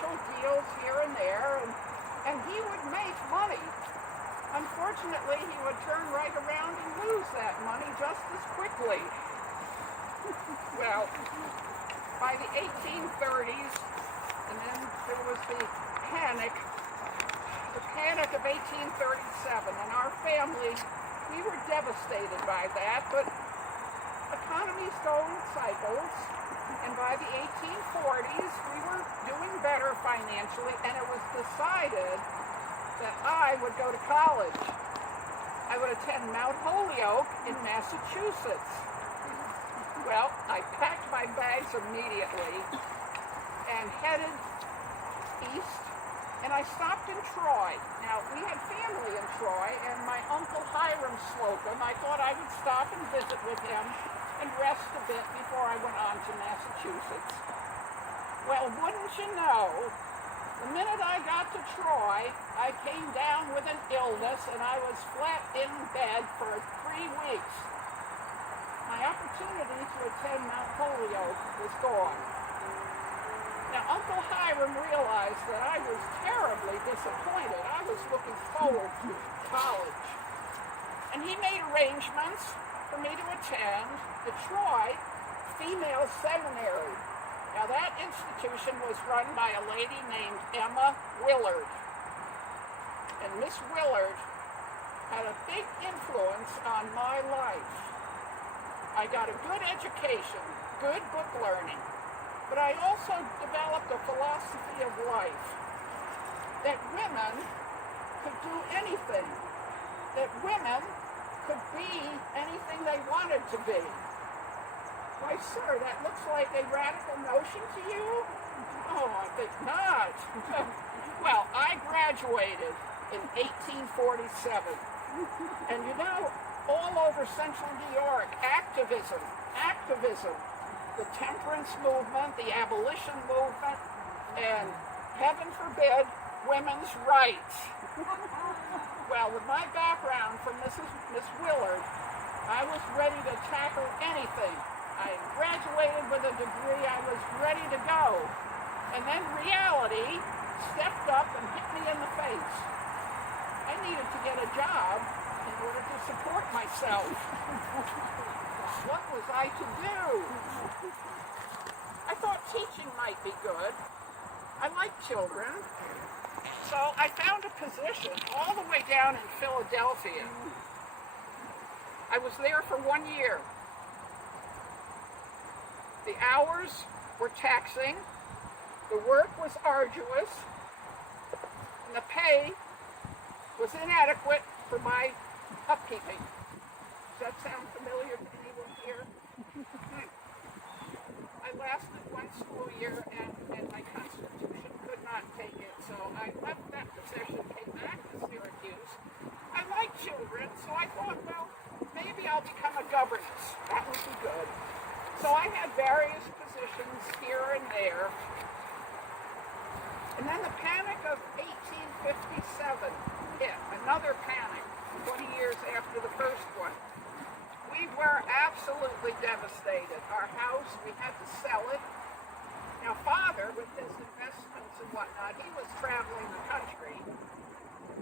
financial deals here and there, and he would make money. Unfortunately, he would turn right around and lose that money just as quickly. Well, by the 1830s, and then there was the panic of 1837, and our family, we were devastated by that, but economies go in cycles, and by the 1840s, we were doing better financially, and it was decided that I would go to college. I would attend Mount Holyoke in Massachusetts. Well, I packed my bags immediately and headed east, and I stopped in Troy. Now, we had family in Troy, and my Uncle Hiram Slocum, I thought I would stop and visit with him and rest a bit before I went on to Massachusetts. Well, wouldn't you know, the minute I got to Troy, I came down with an illness, and I was flat in bed for 3 weeks. My opportunity to attend Mount Holyoke was gone. Now, Uncle Hiram realized that I was terribly disappointed. I was looking forward to college. And he made arrangements for me to attend the Troy Female Seminary. Now, that institution was run by a lady named Emma Willard. And Miss Willard had a big influence on my life. I got a good education, good book learning, but I also developed a philosophy of life, that women could do anything, that women could be anything they wanted to be. Why, sir, that looks like a radical notion to you? Oh, I think not. Well, I graduated in 1847. And you know, all over central New York, activism, the temperance movement, the abolition movement, and heaven forbid, women's rights. Well, with my background from Miss Willard, I was ready to tackle anything. I graduated with a degree, I was ready to go. And then reality stepped up and hit me in the face. I needed to get a job in order to support myself. What was I to do? I thought teaching might be good. I like children. So I found a position all the way down in Philadelphia. I was there for 1 year. The hours were taxing, the work was arduous, and the pay was inadequate for my upkeeping. Does that sound familiar to anyone here? I lasted 1 school year, and my constitution could not take it, so I left that position, came back to Syracuse. I like children, so I thought, well, maybe I'll become a governess. That would be good. So I had various positions here and there. And then the panic of 1857 hit, another panic, 20 years after the first one. We were absolutely devastated. Our house, we had to sell it. Now, Father, with his investments and whatnot, he was traveling the country.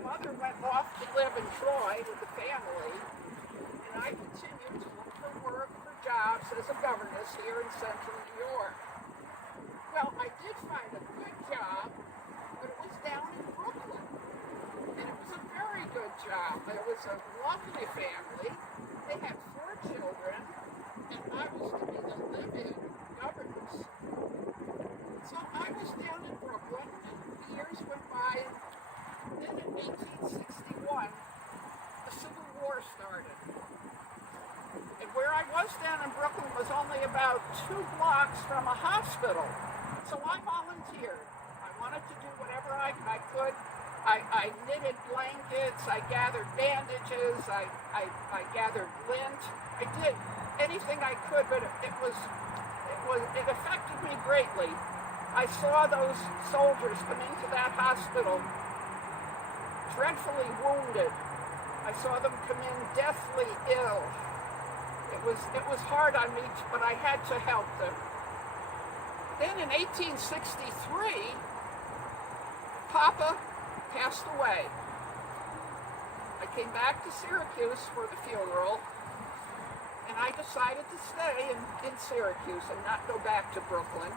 Mother went off to live in Troy with the family, and I continued to look for work, jobs as a governess here in central New York. Well, I did find a good job, but it was down in Brooklyn. And it was a very good job. There was a lovely family. They had 4 children, and I was to be the live-in governess. So I was down in Brooklyn, and the years went by, and then in 1861, the Civil War started. And where I was down in Brooklyn was only about 2 blocks from a hospital. So I volunteered. I wanted to do whatever I could. I knitted blankets, I gathered bandages, I gathered lint. I did anything I could, but it affected me greatly. I saw those soldiers come into that hospital dreadfully wounded. I saw them come in deathly ill. It was hard on me, but I had to help them. Then in 1863, Papa passed away. I came back to Syracuse for the funeral, and I decided to stay in Syracuse and not go back to Brooklyn.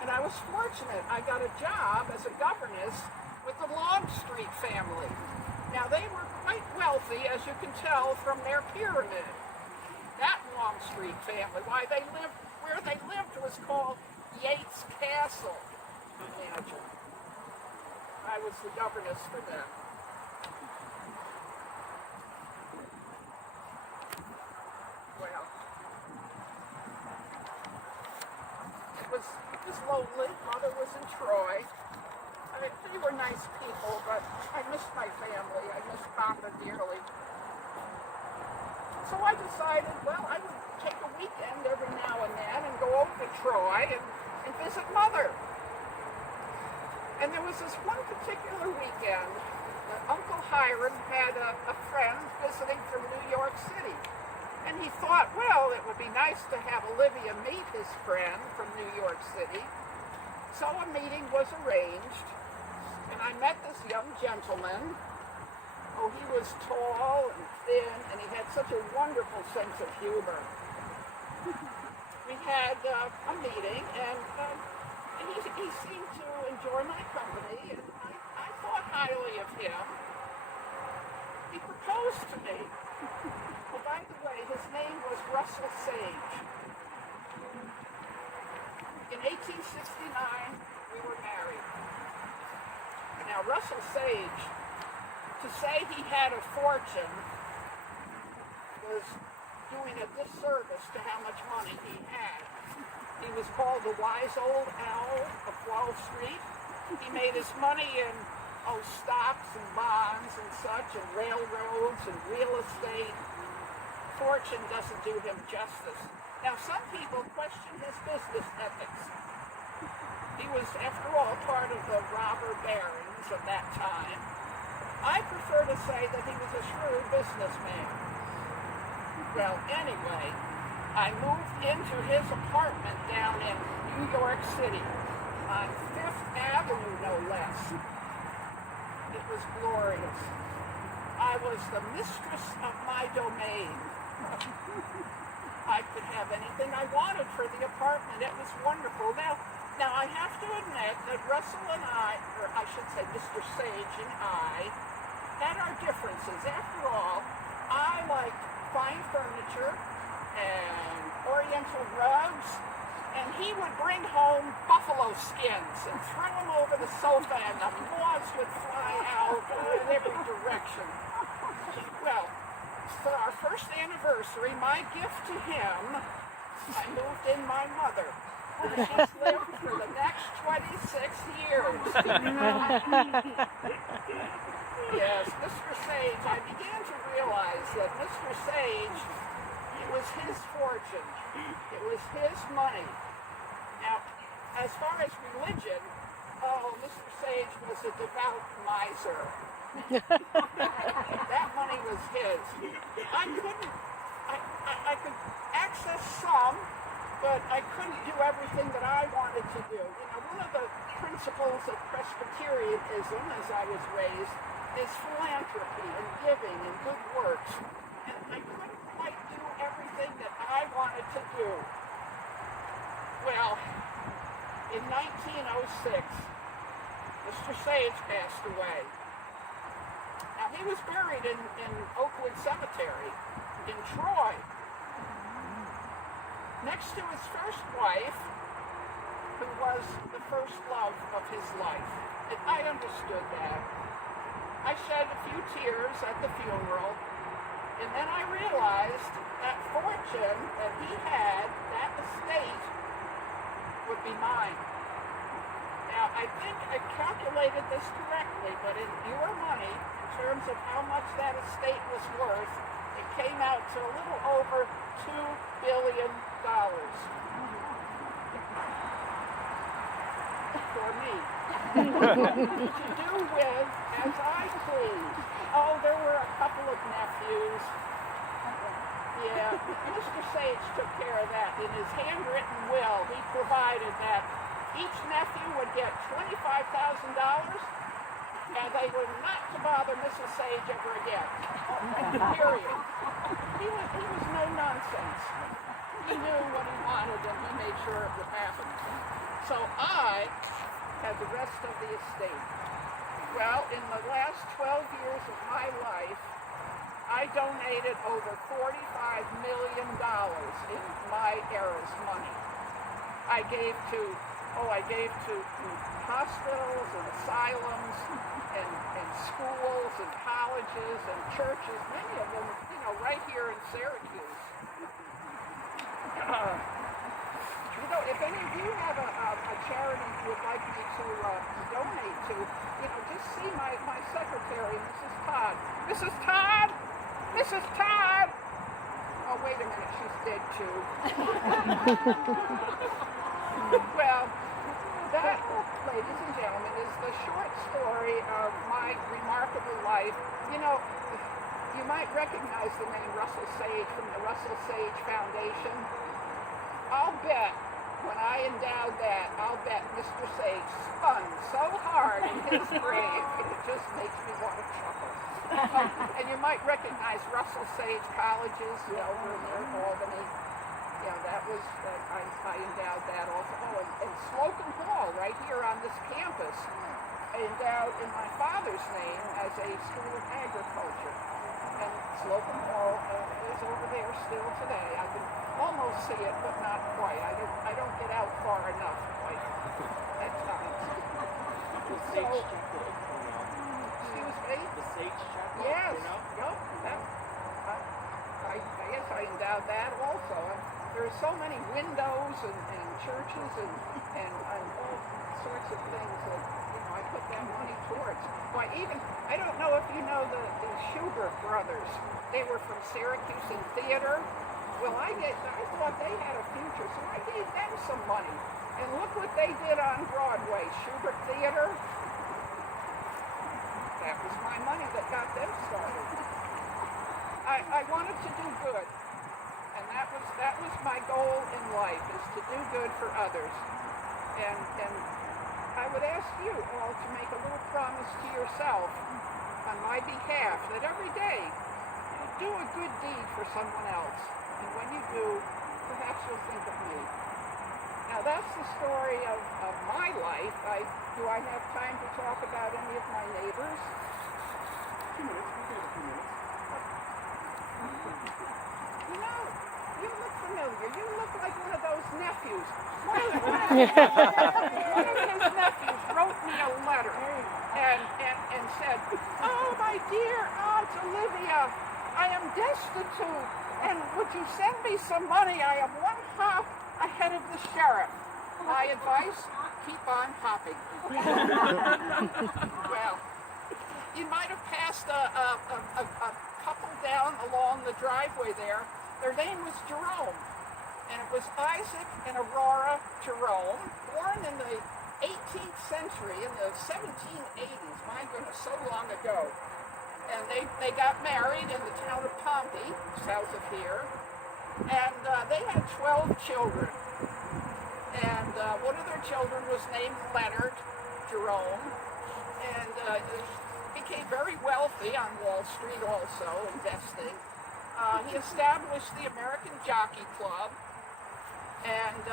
And I was fortunate. I got a job as a governess with the Longstreet family. Now, they were quite wealthy, as you can tell from their pyramid. That Longstreet family, where they lived was called Yates Castle. Imagine. I was the governess for them. Well, it was lonely. Mother was in Troy. They were nice people, but I missed my family. I missed Papa dearly. So I decided, well, I would take a weekend every now and then and go over to Troy and visit Mother. And there was this one particular weekend that Uncle Hiram had a friend visiting from New York City. And he thought, well, it would be nice to have Olivia meet his friend from New York City. So a meeting was arranged, and I met this young gentleman. Oh, he was tall and thin, and he had such a wonderful sense of humor. We had a meeting, and he seemed to enjoy my company, and I thought highly of him. He proposed to me. Well, by the way, his name was Russell Sage. In 1869, we were married. Now, Russell Sage, to say he had a fortune was doing a disservice to how much money he had. He was called the wise old owl of Wall Street. He made his money in stocks and bonds and such, and railroads and real estate. Fortune doesn't do him justice. Now, some people question his business ethics. He was, after all, part of the robber barons of that time. I prefer to say that he was a shrewd businessman. Well, anyway, I moved into his apartment down in New York City, on 5th Avenue, no less. It was glorious. I was the mistress of my domain. I could have anything I wanted for the apartment. It was wonderful. Now I have to admit that Russell and I, or I should say Mr. Sage and I, had our differences. After all, I liked fine furniture and oriental rugs, and he would bring home buffalo skins and throw them over the sofa, and the moths would fly out in every direction. Well, for our first anniversary, my gift to him, I moved in my mother. She's lived for the next 26 years. Yes, Mr. Sage, I began to realize that Mr. Sage, it was his fortune. It was his money. Now, as far as religion, Mr. Sage was a devout miser. That money was his. I could access some, but I couldn't do everything that I wanted to do. You know, one of the principles of Presbyterianism, as I was raised, is philanthropy and giving and good works. And I couldn't quite do everything that I wanted to do. Well, in 1906, Mr. Sage passed away. Now, he was buried in Oakwood Cemetery in Troy, next to his first wife, who was the first love of his life. And I understood that. I shed a few tears at the funeral, and then I realized that fortune that he had, that estate, would be mine. Now, I think I calculated this correctly, but in your money, in terms of how much that estate was worth, it came out to a little over $2 billion for me. To do with as I please. Oh, there were a couple of nephews. Yeah, Mr. Sage took care of that. In his handwritten will, he provided that each nephew would get $25,000 And they were not to bother Mrs. Sage ever again. Period. He was no nonsense. He knew what he wanted and he made sure it would happen. So I had the rest of the estate. Well, in the last 12 years of my life, I donated over $45 million in my era's money. I gave to hospitals and asylums and schools and colleges and churches, many of them, right here in Syracuse. If any of you have a charity you would like me to donate to, just see my secretary, Mrs. Todd. Mrs. Todd! Mrs. Todd! Oh, wait a minute, she's dead too. Well, that, ladies and gentlemen, is the short story of my remarkable life. You might recognize the name Russell Sage from the Russell Sage Foundation. I'll bet when I endowed that, Mr. Sage spun so hard in his grave, it just makes me want to chuckle. And you might recognize Russell Sage Colleges, over near Albany. That was, I endowed that also. Oh, and Slocum Hall, right here on this campus, I endowed in my father's name as a school of agriculture. And Slocum Hall is over there still today. I can almost see it, but not quite. I don't get out far enough quite at times. The Sage Chapel. Excuse me? The Sage Chapel. Yes. Yep. Yes, I endowed that also. There are so many windows and churches and all sorts of things that I put that money towards. Why, I don't know if you know the Schubert brothers. They were from Syracuse in theater. Well, I thought they had a future, so I gave them some money. And look what they did on Broadway, Schubert Theater. That was my money that got them started. I wanted to do good. And that was my goal in life, is to do good for others. And I would ask you all to make a little promise to yourself on my behalf that every day do a good deed for someone else. And when you do, perhaps you'll think of me. Now that's the story of my life. Do I have time to talk about any of my neighbors? 2 minutes. We'll give it a few minutes. You look familiar. You look like one of those nephews. One of his nephews wrote me a letter and said, "Oh, my dear Aunt Olivia, I am destitute, and would you send me some money? I am one hop ahead of the sheriff. My advice, keep on hopping." Well, you might have passed a couple down along the driveway there. Their name was Jerome, and it was Isaac and Aurora Jerome, born in the 18th century, in the 1780s, my goodness, so long ago. And they got married in the town of Pompey, south of here, and they had 12 children. And one of their children was named Leonard Jerome, and became very wealthy on Wall Street also, investing. He established the American Jockey Club, and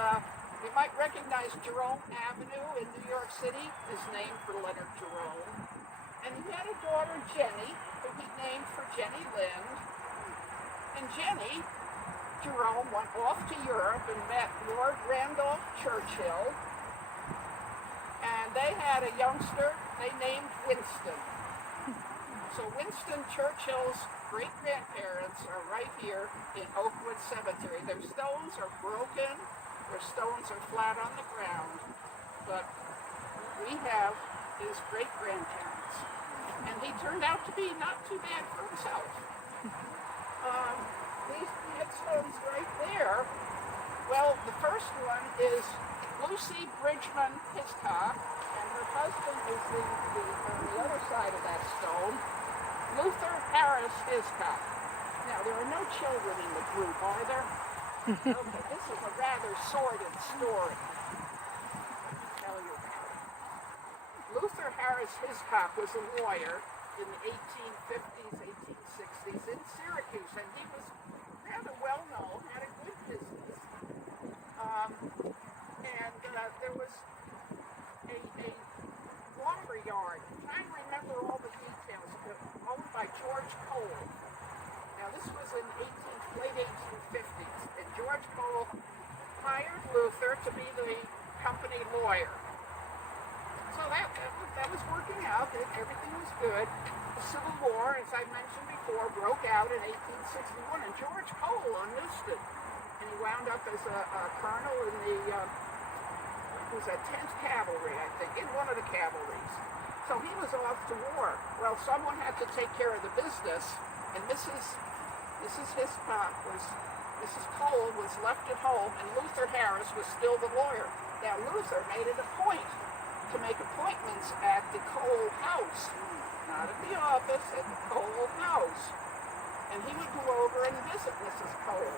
you might recognize Jerome Avenue in New York City is named for Leonard Jerome. And he had a daughter, Jenny, who he named for Jenny Lind. And Jenny Jerome went off to Europe and met Lord Randolph Churchill. And they had a youngster they named Winston. So Winston Churchill's great-grandparents are right here in Oakwood Cemetery. Their stones are broken, their stones are flat on the ground, but we have his great-grandparents. And he turned out to be not too bad for himself. These headstones right there, well, the first one is Lucy Bridgman Hiscock, and her husband is on the other side of that stone, Luther Harris Hiscock. Now, there are no children in the group, are there? Okay, this is a rather sordid story. I'll tell you about it. Luther Harris Hiscock was a lawyer in the 1850s, 1860s in Syracuse, and he was rather well known, had a good business. There was a lumber yard. I'm trying to remember all the details. Owned by George Cole. Now this was in late 1850s, and George Cole hired Luther to be the company lawyer. So that was working out. Everything was good. The Civil War, as I mentioned before, broke out in 1861, and George Cole enlisted, and he wound up as a colonel in the 10th Cavalry, I think, in one of the cavalries. So he was off to war. Well, someone had to take care of the business, and Mrs. Cole was left at home, and Luther Harris was still the lawyer. Now, Luther made it a point to make appointments at the Cole house, not at the office, at the Cole house. And he would go over and visit Mrs. Cole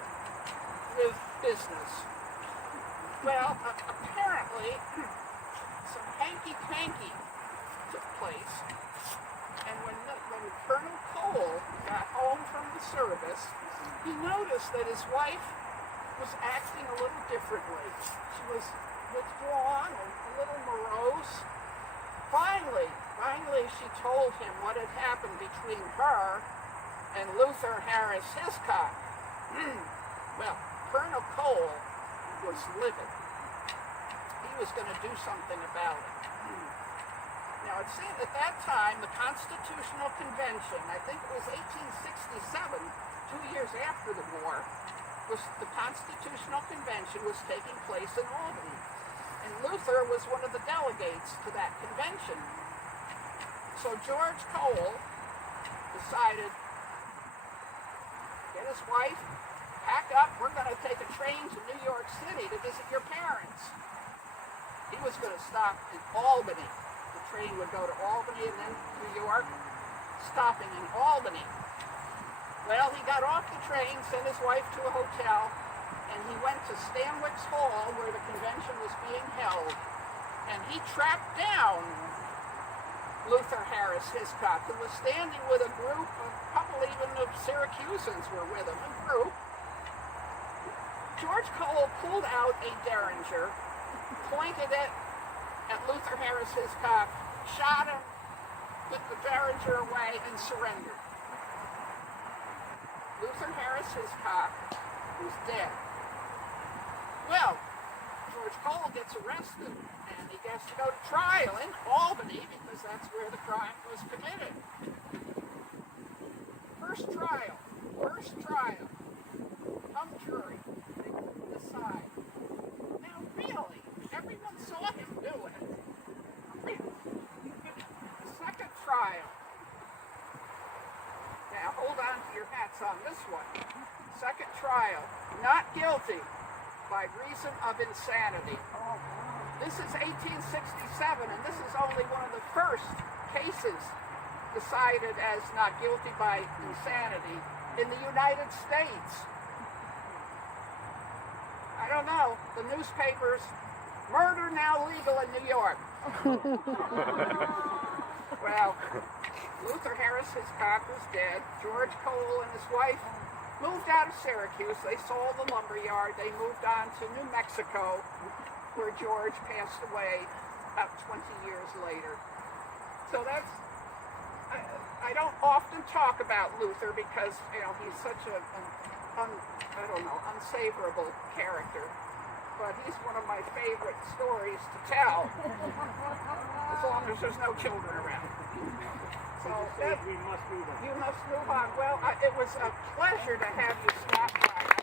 with business. Well, apparently, some hanky-panky took place, and when Colonel Cole got home from the service, he noticed that his wife was acting a little differently. She was withdrawn and a little morose. Finally, she told him what had happened between her and Luther Harris Hiscock. Well, Colonel Cole was livid. He was going to do something about it. Now, it seemed at that time, the Constitutional Convention, I think it was 1867, 2 years after the war, the Constitutional Convention was taking place in Albany. And Luther was one of the delegates to that convention. So George Cole decided, get his wife, pack up, we're going to take a train to New York City to visit your parents. He was going to stop in Albany. The train would go to Albany and then New York, stopping in Albany. Well, he got off the train, sent his wife to a hotel, and he went to Stanwix Hall where the convention was being held. And he tracked down Luther Harris Hiscock, who was standing with a group of, probably even the Syracusans were with him, a group. George Cole pulled out a Derringer, pointed it at Luther Harris Hiscock, shot him, put the Derringer away, and surrendered. Luther Harris Hiscock was dead. Well, George Cole gets arrested, and he gets to go to trial in Albany because that's where the crime was committed. First trial. Hung jury. They decide. Now, really, everyone saw him do it. Second trial. Now, hold on to your hats on this one. Second trial. Not guilty by reason of insanity. This is 1867, and this is only one of the first cases decided as not guilty by insanity in the United States. I don't know. The newspapers, murder now legal in New York. Well, Luther Harris Hiscock was dead. George Cole and his wife moved out of Syracuse. They sold the lumber yard. They moved on to New Mexico, where George passed away about 20 years later. So that's, I don't often talk about Luther because, he's such an unsavorable character. But he's one of my favorite stories to tell, as long as there's no children around. So we must move on. You must move on. Well, it was a pleasure to have you stop by.